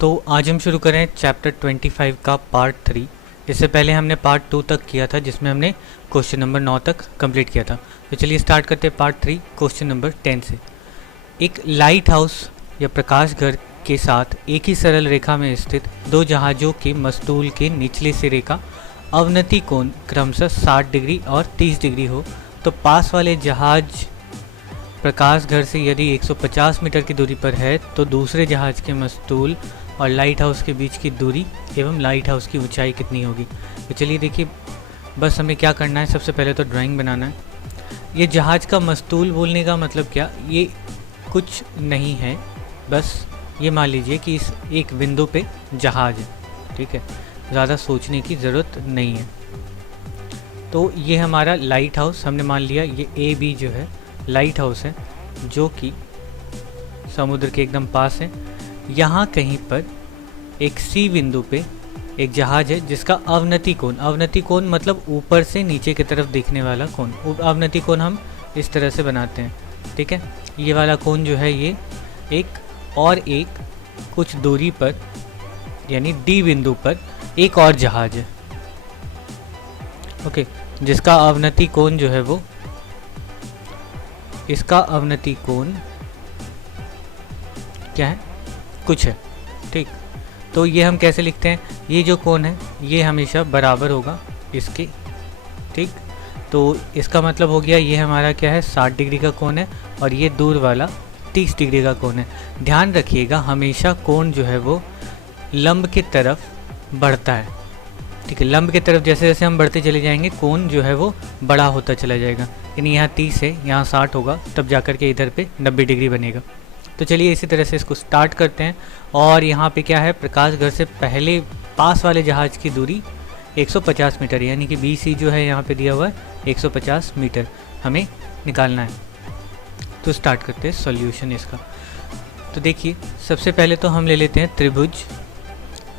तो आज हम शुरू करें चैप्टर 25 का पार्ट 3। इससे पहले हमने पार्ट 2 तक किया था जिसमें हमने क्वेश्चन नंबर 9 तक कंप्लीट किया था। तो चलिए स्टार्ट करते हैं पार्ट 3 क्वेश्चन नंबर 10 से। एक लाइट हाउस या प्रकाश घर के साथ एक ही सरल रेखा में स्थित दो जहाज़ों के मस्तूल के निचले सिरे का अवनति कोण क्रमशः 60 डिग्री और 30 डिग्री हो तो पास वाले जहाज़ प्रकाश घर से यदि 150 मीटर की दूरी पर है तो दूसरे जहाज़ के मस्तूल और लाइट हाउस के बीच की दूरी एवं लाइट हाउस की ऊंचाई कितनी होगी। तो चलिए देखिए, बस हमें क्या करना है, सबसे पहले तो ड्राइंग बनाना है। ये जहाज़ का मस्तूल बोलने का मतलब क्या, ये कुछ नहीं है, बस ये मान लीजिए कि इस एक बिंदु पे जहाज़ है, ठीक है, ज़्यादा सोचने की ज़रूरत नहीं है। तो ये हमारा लाइट हाउस हमने मान लिया, ये ए बी जो है लाइट हाउस है जो कि समुद्र के एकदम पास है। यहाँ कहीं पर एक सी बिंदु पे एक जहाज़ है जिसका अवनति कोण मतलब ऊपर से नीचे की तरफ देखने वाला कोण। अवनति कोण हम इस तरह से बनाते हैं, ठीक है। ये वाला कोण जो है ये एक कुछ दूरी पर यानी डी बिंदु पर एक और जहाज़ है, ओके, जिसका अवनति कोण जो है वो, इसका अवनति कोण क्या है, कुछ है, ठीक। तो ये हम कैसे लिखते हैं, ये जो कोण है ये हमेशा बराबर होगा इसके, ठीक। तो इसका मतलब हो गया ये हमारा क्या है 60 डिग्री का कोण है और ये दूर वाला 30 डिग्री का कोण है। ध्यान रखिएगा हमेशा कोण जो है वो लंब की तरफ बढ़ता है, ठीक है। लंब की तरफ जैसे जैसे हम बढ़ते चले जाएंगे कोण जो है वो बड़ा होता चला जाएगा, यानी यहाँ 30 है, यहाँ 60 होगा, तब जाकर के इधर पे 90 डिग्री बनेगा। तो चलिए इसी तरह से इसको स्टार्ट करते हैं। और यहाँ पे क्या है, प्रकाश घर से पहले पास वाले जहाज़ की दूरी 150 मीटर, यानी कि BC जो है यहाँ पे दिया हुआ है 150 मीटर हमें निकालना है। तो स्टार्ट करते हैं सॉल्यूशन इसका। तो देखिए सबसे पहले तो हम ले लेते हैं त्रिभुज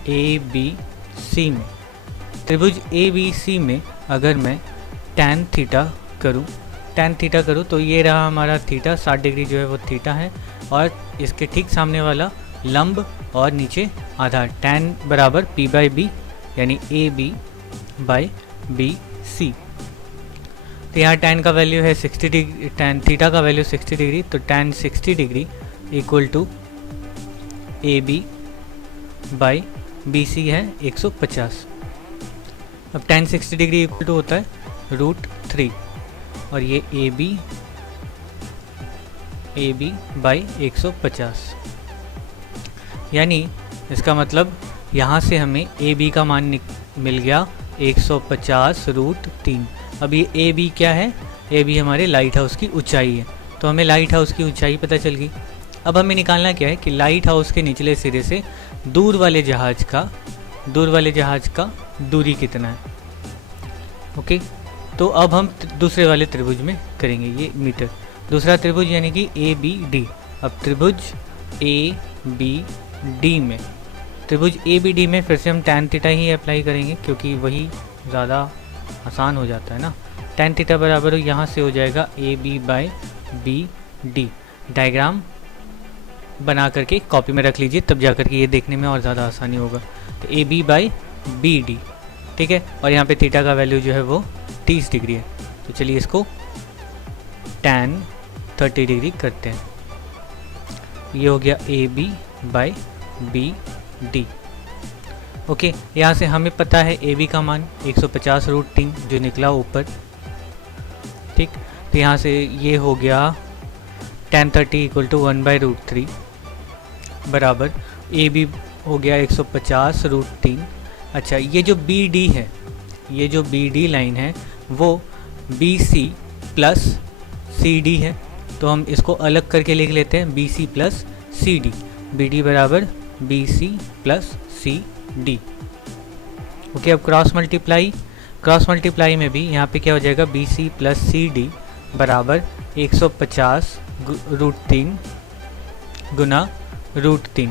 ABC में। त्रिभुज ABC में अगर मैं tan थीटा करूँ तो ये रहा हमारा थीटा, 60 डिग्री जो है वो थीटा है, और इसके ठीक सामने वाला लंब और नीचे आधार, tan बराबर P/B यानी AB बाई BC। तो यहाँ tan का वैल्यू है 60 डिग्री, tan थीटा का वैल्यू 60 डिग्री, तो tan 60 degree equal to AB by BC है 150। अब tan 60 डिग्री इक्वल टू होता है √3 और ये AB बाई 150, यानी इसका मतलब यहाँ से हमें AB का मान मिल गया 150 √3। अब ये AB क्या है, AB हमारे लाइट हाउस की ऊंचाई है, तो हमें लाइट हाउस की ऊंचाई पता चल गई। अब हमें निकालना क्या है कि लाइट हाउस के निचले सिरे से दूर वाले जहाज़ का दूरी कितना है, ओके। तो अब हम दूसरे वाले त्रिभुज में करेंगे, ये मीटर, दूसरा त्रिभुज यानी कि ABD। अब त्रिभुज ABD में फिर से हम tan थीटा ही अप्लाई करेंगे क्योंकि वही ज़्यादा आसान हो जाता है ना। tan थीटा बराबर यहाँ से हो जाएगा AB बाई BD। डायग्राम बना करके कॉपी में रख लीजिए, तब जा कर के ये देखने में और ज़्यादा आसानी होगा। तो AB बाई BD, ठीक है, और यहाँ पे थीटा का वैल्यू जो है वो 30 डिग्री है। तो चलिए इसको tan 30 डिग्री करते हैं। ये हो गया AB बाई BD, ओके। यहाँ से हमें पता है AB का मान 150 √3 जो निकला ऊपर, ठीक। तो यहाँ से ये हो गया tan 30 इक्वल टू 1/√3 बराबर AB हो गया 150 √3। अच्छा, ये जो BD लाइन है वो BC प्लस CD है, तो हम इसको अलग करके लिख लेते हैं BC प्लस CD। BD बराबर BC प्लस CD, ओके। अब क्रॉस मल्टीप्लाई में भी यहाँ पे क्या हो जाएगा, BC प्लस CD बराबर 150 √3 गुना √3।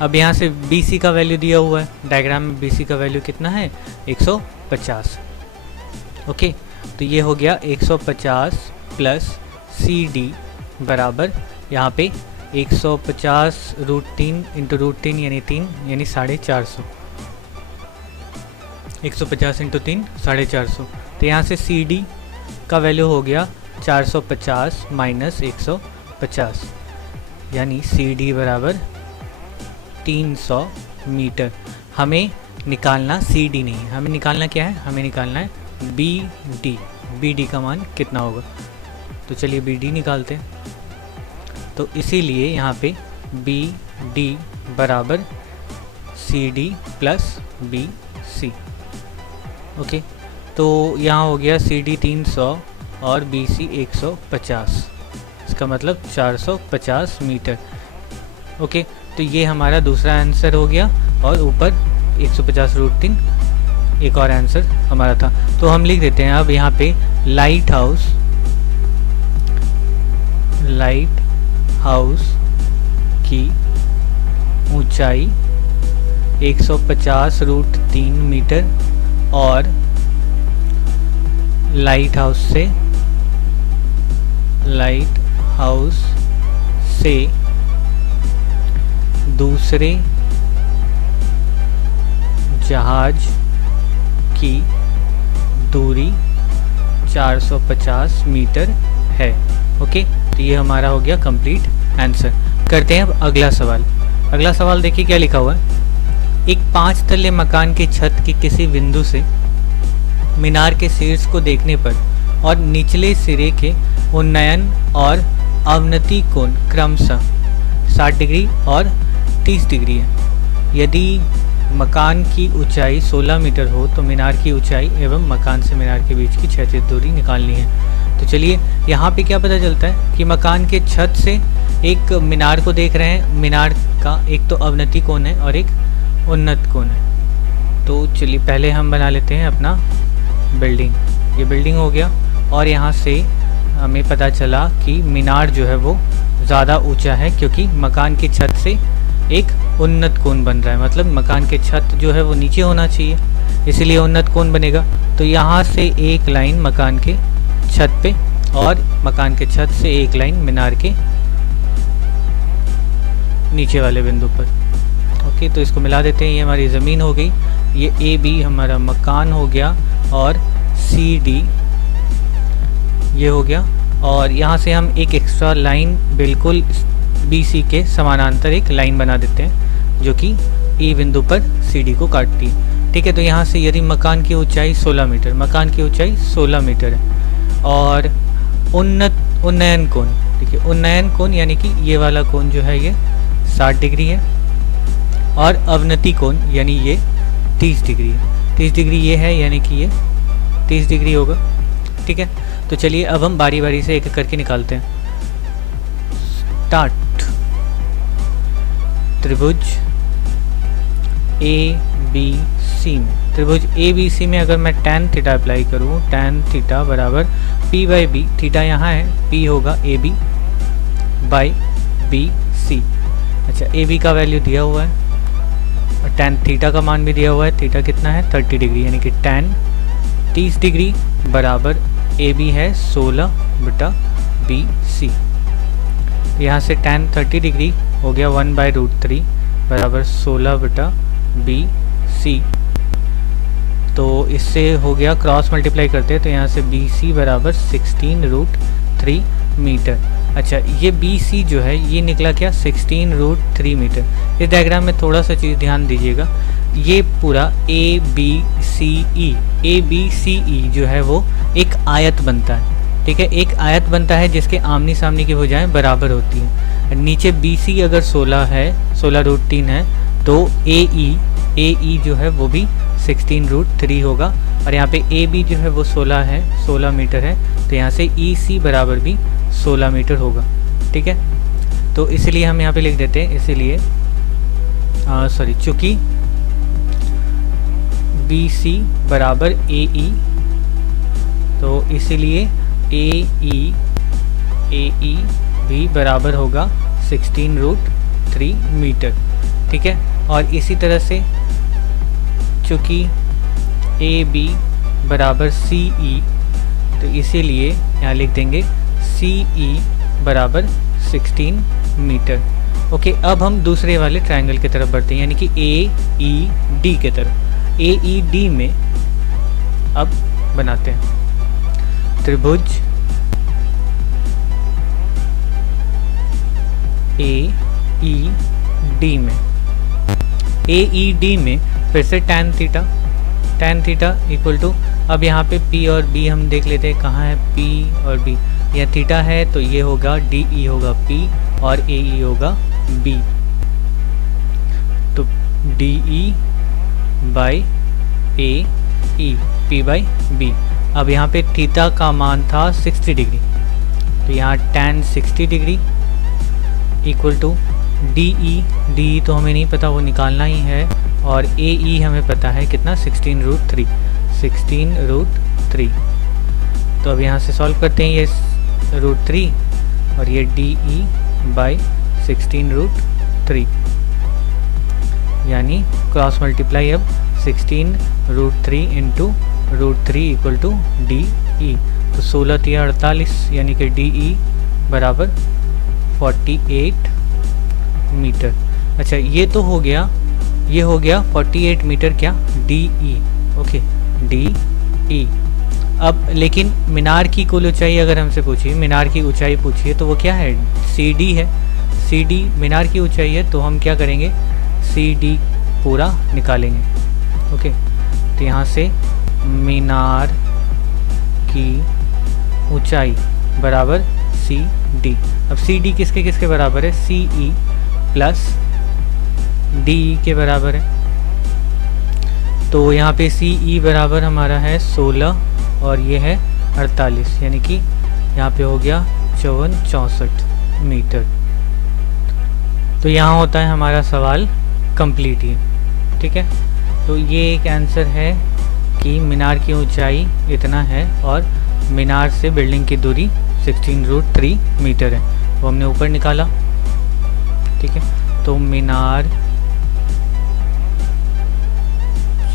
अब यहाँ से BC का वैल्यू दिया हुआ है, डायग्राम में BC का वैल्यू कितना है 150, ओके। तो ये हो गया 150 प्लस CD बराबर यहाँ पे 150 √3 इंटू √3 यानी 3 यानी 450, 150 इंटू 3 450। तो यहाँ से सी डी का वैल्यू हो गया 450 माइनस 150, यानी सी डी बराबर 300 मीटर। हमें निकालना सी डी नहीं, हमें निकालना क्या है, हमें निकालना है बी डी। बी डी का मान कितना होगा, तो चलिए बी डी निकालते हैं। तो इसीलिए यहाँ पे बी डी बराबर C D plus B C. Okay, तो यहाँ हो गया सी डी 300 और बी सी 150, इसका मतलब 450 मीटर। ओके, तो ये हमारा दूसरा आंसर हो गया, और ऊपर 150 √3 एक और आंसर हमारा था। तो हम लिख देते हैं अब यहाँ पे लाइट हाउस की ऊंचाई 150 √3 मीटर, और लाइट हाउस से दूसरे जहाज की दूरी 450 मीटर है। ओके, तो ये हमारा हो गया कंप्लीट आंसर। करते हैं अब अगला सवाल। अगला सवाल देखिए क्या लिखा हुआ है। एक 5 तल्ले मकान की छत के किसी बिंदु से मीनार के शीर्ष को देखने पर और निचले सिरे के उन्नयन और अवनति कोण क्रमशः 60 डिग्री और 30 डिग्री है। यदि मकान की ऊंचाई 16 मीटर हो तो मीनार की ऊंचाई एवं मकान से मीनार के बीच की क्षैतिज दूरी निकालनी है। तो चलिए यहाँ पे क्या पता चलता है कि मकान के छत से एक मीनार को देख रहे हैं। मीनार का एक तो अवनति कोण है और एक उन्नत कोण है। तो चलिए पहले हम बना लेते हैं अपना बिल्डिंग। ये बिल्डिंग हो गया, और यहाँ से हमें पता चला कि मीनार जो है वो ज़्यादा ऊंचा है, क्योंकि मकान की छत से एक उन्नत कोण बन रहा है। मतलब मकान के छत जो है वो नीचे होना चाहिए, इसीलिए उन्नत कोण बनेगा। तो यहाँ से एक लाइन मकान के छत पे, और मकान के छत से एक लाइन मीनार के नीचे वाले बिंदु पर। ओके, तो इसको मिला देते हैं। ये हमारी ज़मीन हो गई, ये ए बी हमारा मकान हो गया, और सी डी ये हो गया। और यहाँ से हम एक एक्स्ट्रा लाइन बिल्कुल बी सी के समानांतर एक लाइन बना देते हैं, जो कि ई बिंदु पर सी डी को काटती है। ठीक है, तो यहाँ से यदि मकान की ऊंचाई 16 मीटर, मकान की ऊंचाई 16 मीटर है, और उन्नयन कोण, ठीक है, उन्नयन कोण यानी कि ये वाला कोण जो है ये 60 डिग्री है, और अवनति कोण यानी ये 30 डिग्री है। 30 डिग्री ये है, यानी कि ये 30 डिग्री होगा। ठीक है, तो चलिए अब हम बारी बारी से एक एक करके निकालते हैं। स्टार्ट। त्रिभुज ए बी सी में, त्रिभुज ए बी सी में अगर मैं tan थीटा अप्लाई करूँ, tan थीटा बराबर p बाई बी, थीटा यहाँ है, p होगा A B by B C. अच्छा, ए बी का वैल्यू दिया हुआ है, और tan थीटा का मान भी दिया हुआ है। थीटा कितना है 30 डिग्री, यानी कि tan 30 डिग्री बराबर ए बी है 16 बटा बी सी। यहाँ से tan 30 डिग्री हो गया 1/√3 बराबर 16 बटा बी सी। तो इससे हो गया, क्रॉस मल्टीप्लाई करते हैं तो यहाँ से बी सी बराबर 16√3 मीटर। अच्छा, ये बी सी जो है ये निकला क्या 16√3 मीटर। इस डायग्राम में थोड़ा सा चीज़ ध्यान दीजिएगा, ये पूरा ए बी सी ई जो है वो एक आयत बनता है। ठीक है, एक आयत बनता है जिसके आमनी सामने की भुजाएं बराबर होती हैं। नीचे बी सी अगर 16 है, 16√3 है, तो ए ई जो है वो भी 16√3 होगा, और यहाँ पे ए बी जो है वो 16 है, 16 मीटर है, तो यहाँ से ई सी बराबर भी 16 मीटर होगा। ठीक है, तो इसलिए हम यहाँ पे लिख देते हैं, इसीलिए चूँकि बी सी बराबर ए ई, तो इसीलिए ए ई भी बराबर होगा 16√3 मीटर। ठीक है, और इसी तरह से चूँकि ए बी बराबर सी ई, तो इसीलिए यहाँ लिख देंगे सी ई बराबर 16 मीटर। ओके, अब हम दूसरे वाले ट्रायंगल की तरफ बढ़ते हैं, यानी कि AED के तरफ। AED में अब बनाते हैं त्रिभुज AED में। AED में फिर से tan थीटा इक्वल टू, अब यहाँ पे P और B हम देख लेते हैं कहाँ है P और B। यह थीटा है तो ये होगा DE होगा P और AE होगा B, तो DE by AE P by B। अब यहाँ पे थीटा का मान था 60 डिग्री, तो यहाँ tan 60 degree equal to DE तो हमें नहीं पता, वो निकालना ही है, और AE हमें पता है कितना 16√3। तो अब यहाँ से सॉल्व करते हैं, ये √3 और ये DE बाई 16√3, यानी क्रॉस मल्टीप्लाई अब 16√3 इंटू √3 इक्वल टू DE, तो 16 3 48, यानी कि DE बराबर 48 मीटर। अच्छा, ये तो हो गया, ये हो गया 48 मीटर क्या DE। Okay, DE। अब लेकिन मीनार की कुल ऊंचाई अगर हमसे पूछिए, मीनार की ऊंचाई पूछिए, तो वो क्या है, CD है। CD मीनार की ऊंचाई है, तो हम क्या करेंगे, CD पूरा निकालेंगे। ओके, तो यहाँ से मीनार की ऊंचाई बराबर CD। अब CD किसके किसके बराबर है, CE प्लस DE के बराबर है, तो यहाँ पे CE बराबर हमारा है 16 और ये है 48, यानी कि यहाँ पे हो गया 54-64 मीटर। तो यहाँ होता है हमारा सवाल कंप्लीट ही, ठीक है। तो ये एक आंसर है कि मीनार की ऊंचाई इतना है और मीनार से बिल्डिंग की दूरी 16√3 मीटर है, वो हमने ऊपर निकाला, ठीक है। तो मीनार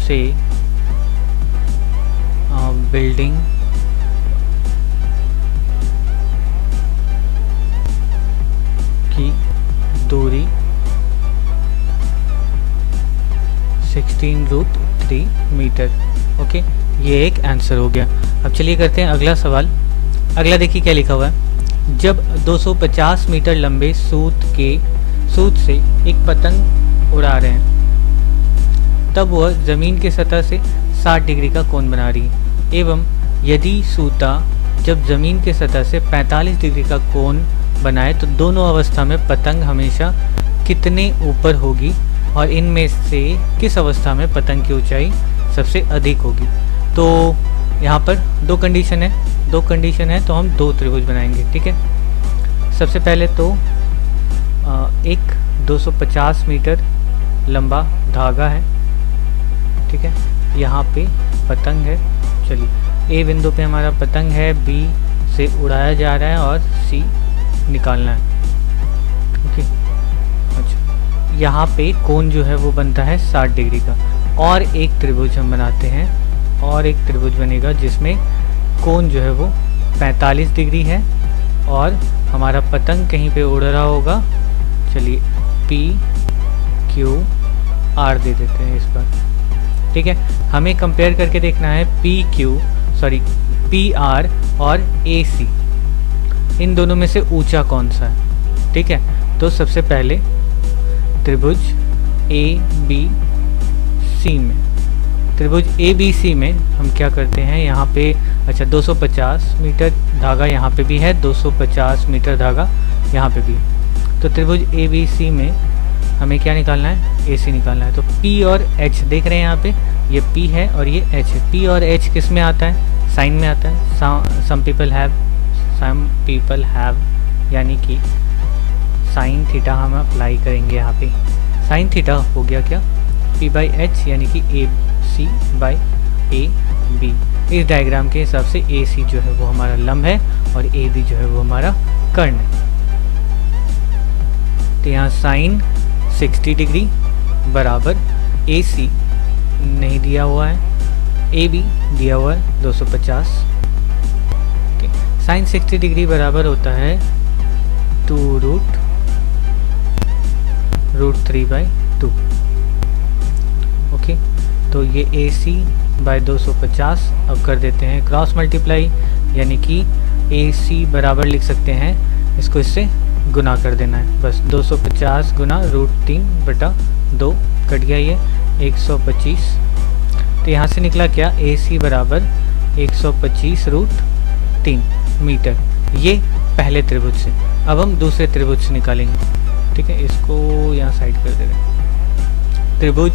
से बिल्डिंग की दूरी 16√3 मीटर। ओके, ये एक आंसर हो गया। अब चलिए करते हैं अगला सवाल। अगला देखिए क्या लिखा हुआ है, जब 250 मीटर लंबे सूत से एक पतंग उड़ा रहे हैं, तब वह जमीन की सतह से 60 डिग्री का कोण बना रही है, एवं यदि सूता जब जमीन की सतह से 45 डिग्री का कोण बनाए तो दोनों अवस्था में पतंग हमेशा कितने ऊपर होगी और इनमें से किस अवस्था में पतंग की ऊंचाई सबसे अधिक होगी। तो यहाँ पर दो कंडीशन है, तो हम दो त्रिभुज बनाएंगे, ठीक है। सबसे पहले तो एक 250 मीटर लंबा धागा है, ठीक है, यहाँ पे पतंग है। चलिए, ए बिंदु पे हमारा पतंग है, बी से उड़ाया जा रहा है और सी निकालना है, ओके। अच्छा, यहाँ पे कोण जो है वो बनता है 60 डिग्री का, और एक त्रिभुज हम बनाते हैं, और एक त्रिभुज बनेगा जिसमें कोण जो है वो 45 डिग्री है और हमारा पतंग कहीं पे उड़ रहा होगा। चलिए, पी क्यू आर दे देते हैं इस पर, ठीक है। हमें कंपेयर करके देखना है पी आर और ए सी, इन दोनों में से ऊंचा कौन सा है, ठीक है। तो सबसे पहले त्रिभुज ए बी सी में हम क्या करते हैं, यहाँ पे अच्छा 250 मीटर धागा यहाँ पे भी है, 250 मीटर धागा यहाँ पे भी है। तो त्रिभुज ए बी सी में हमें क्या निकालना है, ए सी निकालना है। तो पी और एच देख रहे हैं यहाँ पे, ये पी है और ये एच है। पी और एच किस में आता है, साइन में आता है। सम पीपल हैव यानी कि साइन थीटा हम अप्लाई करेंगे यहाँ पे। साइन थीटा हो गया क्या, पी बाई एच यानी कि ए सी बाई ए बी। इस डायग्राम के हिसाब से ए सी जो है वो हमारा लंब है और ए बी जो है वो हमारा कर्ण है। तो यहाँ साइन 60 डिग्री बराबर ए सी नहीं दिया हुआ है, ए बी दिया हुआ है 250। साइन 60 डिग्री बराबर होता है 2√3 √3/2। ओके, तो ये AC बाय 250 अब कर देते हैं क्रॉस मल्टीप्लाई, यानी कि AC बराबर लिख सकते हैं, इसको इससे गुना कर देना है बस। 250 गुना √3/2 कट गया ये 125। तो यहाँ से निकला क्या, AC बराबर 125√3 मीटर, ये पहले त्रिभुज से। अब हम दूसरे त्रिभुज से निकालेंगे, ठीक है, इसको यहाँ साइड कर दे रहे हैं। त्रिभुज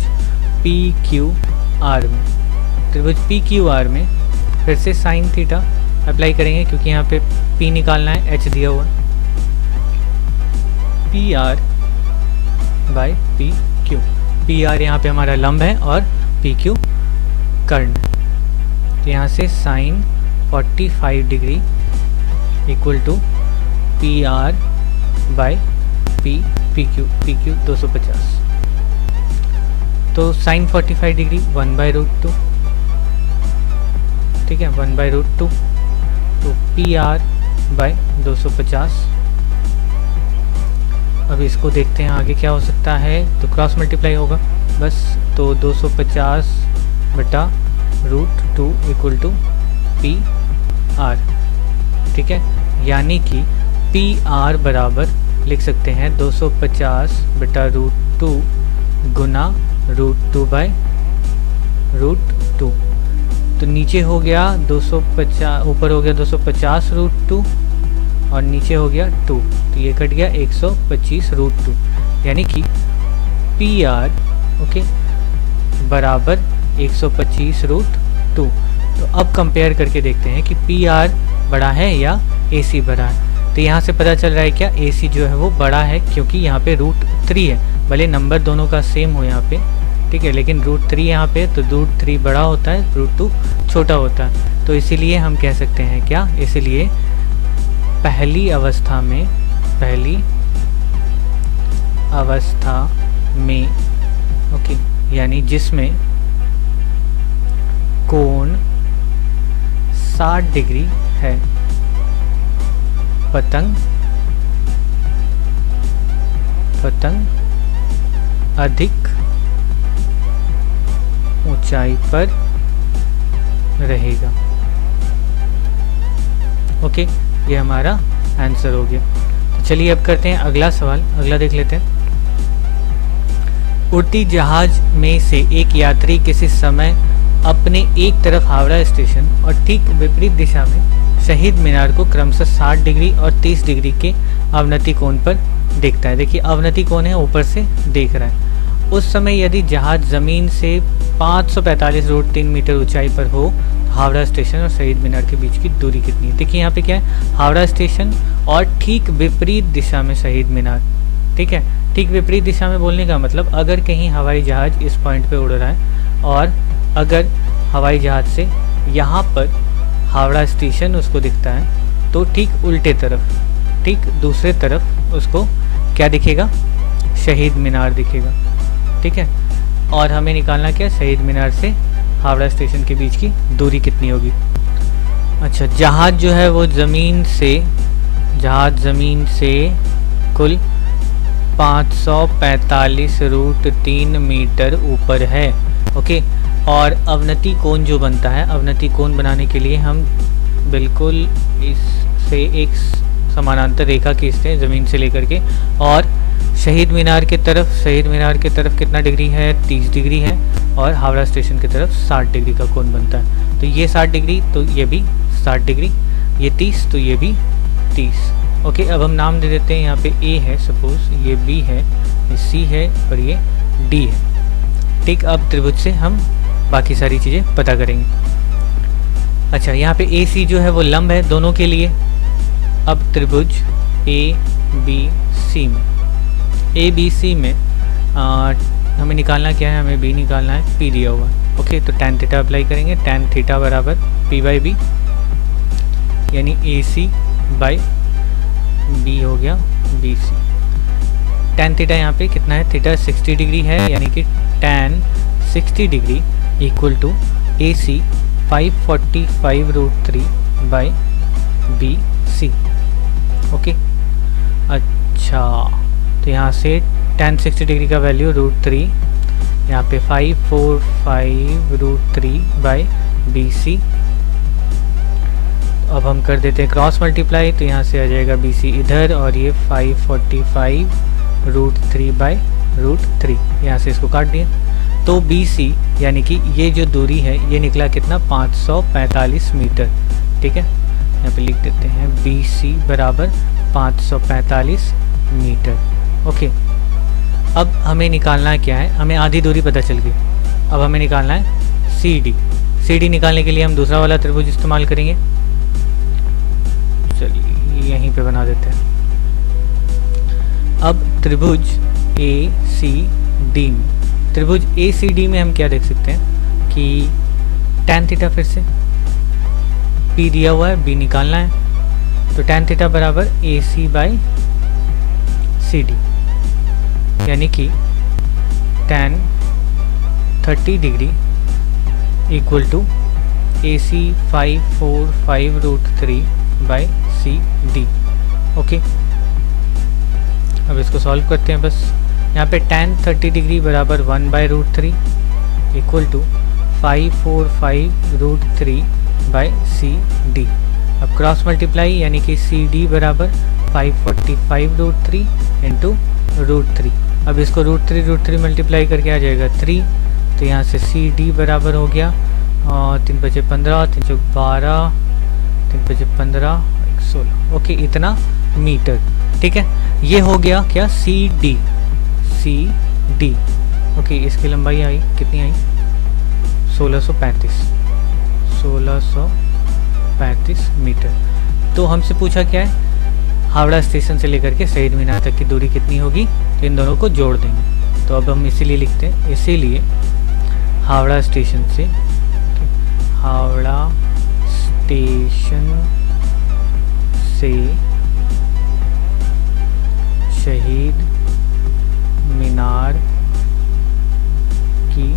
PQR में, त्रिभुज PQR में फिर से साइन थीटा अप्लाई करेंगे, क्योंकि यहाँ पे P निकालना है, H दिया हुआ, PR बाय PQ। PR यहाँ पे हमारा लंब है और PQ कर्ण है। तो यहाँ से sine 45 degree equal to PR by PQ 250। तो साइन 45 डिग्री 1/√2, ठीक है, 1/√2। तो PR बाय 250। अब इसको देखते हैं आगे क्या हो सकता है, तो क्रॉस मल्टीप्लाई होगा बस। तो 250/√2 इक्वल टू PR, ठीक है, यानी कि PR बराबर लिख सकते हैं 250/√2 गुना √2/√2। तो नीचे हो गया 250, ऊपर हो गया 250√2 और नीचे हो गया 2, तो ये कट गया 125√2, यानी कि PR ओके बराबर 125√2। तो अब कंपेयर करके देखते हैं कि PR बड़ा है या AC बड़ा है। तो यहाँ से पता चल रहा है क्या, AC जो है वो बड़ा है, क्योंकि यहाँ पे √3 है, भले नंबर दोनों का सेम हो यहाँ पे, ठीक है, लेकिन √3 यहाँ पे, तो √3 बड़ा होता है, √2 छोटा होता है। तो इसीलिए हम कह सकते हैं क्या, इसलिए पहली अवस्था में ओके, यानी जिसमें कोण 60 डिग्री है, पतंग अधिक ऊंचाई पर रहेगा। ओके, ये हमारा आंसर हो गया। तो चलिए अब करते हैं अगला सवाल, अगला देख लेते हैं। उड़ती जहाज में से एक यात्री किसी समय अपने एक तरफ हावड़ा स्टेशन और ठीक विपरीत दिशा में शहीद मीनार को क्रमशः 60 डिग्री और 30 डिग्री के अवनति कोण पर देखता है। देखिए अवनति कोण है, ऊपर से देख रहा है। उस समय यदि जहाज जमीन से 545.3 मीटर ऊंचाई पर हो, हावड़ा स्टेशन और शहीद मीनार के बीच की दूरी कितनी है। देखिए यहाँ पे क्या है, हावड़ा स्टेशन और ठीक विपरीत दिशा में शहीद मीनार, ठीक है। ठीक विपरीत दिशा में बोलने का मतलब, अगर कहीं हवाई जहाज इस पॉइंट पे उड़ रहा है और अगर हवाई जहाज से यहाँ पर हावड़ा स्टेशन उसको दिखता है, तो ठीक उल्टे तरफ, ठीक दूसरे तरफ उसको क्या दिखेगा, शहीद मीनार दिखेगा, ठीक है। और हमें निकालना क्या, शहीद मीनार से हावड़ा स्टेशन के बीच की दूरी कितनी होगी। अच्छा, जहाज जो है वो ज़मीन से कुल 545.3 मीटर ऊपर है, ओके। और अवनति कोण जो बनता है, अवनति कोण बनाने के लिए हम बिल्कुल इससे एक समानांतर रेखा खींचते हैं ज़मीन से लेकर के, और शहीद मीनार की तरफ कितना डिग्री है, 30 डिग्री है, और हावड़ा स्टेशन की तरफ 60 डिग्री का कोण बनता है। तो ये 60 डिग्री, तो ये भी 60 डिग्री, ये 30, तो ये भी 30, ओके। अब हम नाम दे देते हैं, यहाँ पे A है सपोज, ये B है, ये C है और ये D है, ठीक। अब त्रिभुज से हम बाकी सारी चीज़ें पता करेंगे। अच्छा, यहाँ पे AC जो है वो लंब है दोनों के लिए। अब त्रिभुज ABC में हमें निकालना क्या है, हमें B निकालना है, P दिया हुआ, ओके। तो tan थीटा अप्लाई करेंगे, tan थीटा बराबर P/B, यानी AC बाई B हो गया BC। tan थीटा यहाँ पे कितना है, थीटा 60 डिग्री है, यानी कि tan 60 degree equal to AC 545√3/BC, okay. अच्छा, तो यहाँ से tan 60 डिग्री का वैल्यू √3, यहाँ पे 545 √3 बाई BC। अब हम कर देते हैं क्रॉस मल्टीप्लाई, तो यहाँ से आ जाएगा BC इधर और ये 545 √3 बाई √3, यहाँ से इसको काट दिए। तो BC यानी कि ये जो दूरी है ये निकला कितना, 545 मीटर। ठीक है, यहाँ पे लिख देते हैं BC बराबर 545 मीटर। ओके, अब हमें निकालना है क्या है, हमें आधी दूरी पता चल गई। अब हमें निकालना है CD निकालने के लिए हम दूसरा वाला त्रिभुज इस्तेमाल करेंगे। चलिए यहीं पे बना देते हैं। अब त्रिभुज ACD में हम क्या देख सकते हैं कि tan थीटा, फिर से P दिया हुआ है, B निकालना है, तो tan थीटा बराबर AC बाई CD, यानी कि tan 30 degree equal to AC 545 √3 by CD। Okay, अब इसको सॉल्व करते हैं। बस यहाँ पे tan 30 डिग्री बराबर 1 by √3 equal to 545 √3 by CD। अब क्रॉस मल्टीप्लाई, यानी कि CD बराबर 545 √3 इंटू √3। अब इसको √3 मल्टीप्लाई करके आ जाएगा 3, तो यहाँ से CD बराबर हो गया 3 बजे 15, 3 चौक 12, 3 बजे 15, 16। ओके, इतना मीटर। ठीक है, ये हो गया क्या, CD। ओके, इसकी लंबाई आई कितनी आई, 1635 मीटर। तो हमसे पूछा क्या है, हावड़ा स्टेशन से लेकर के शहीद मीनार तक की दूरी कितनी होगी, तो इन दोनों को जोड़ देंगे। तो अब हम इसीलिए लिखते हैं, इसीलिए हावड़ा स्टेशन से शहीद मीनार की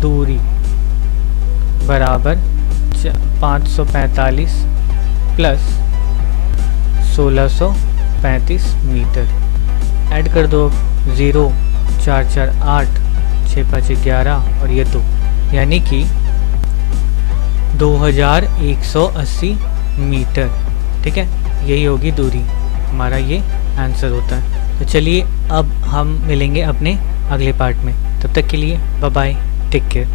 दूरी बराबर 545 प्लस 1635 मीटर। ऐड कर दो, 0 4 4 8 6 5 11 और ये 2, यानी कि 2180 मीटर। ठीक है, यही होगी दूरी, हमारा ये आंसर होता है। तो चलिए अब हम मिलेंगे अपने अगले पार्ट में, तब तक के लिए बाय बाय, टेक केयर।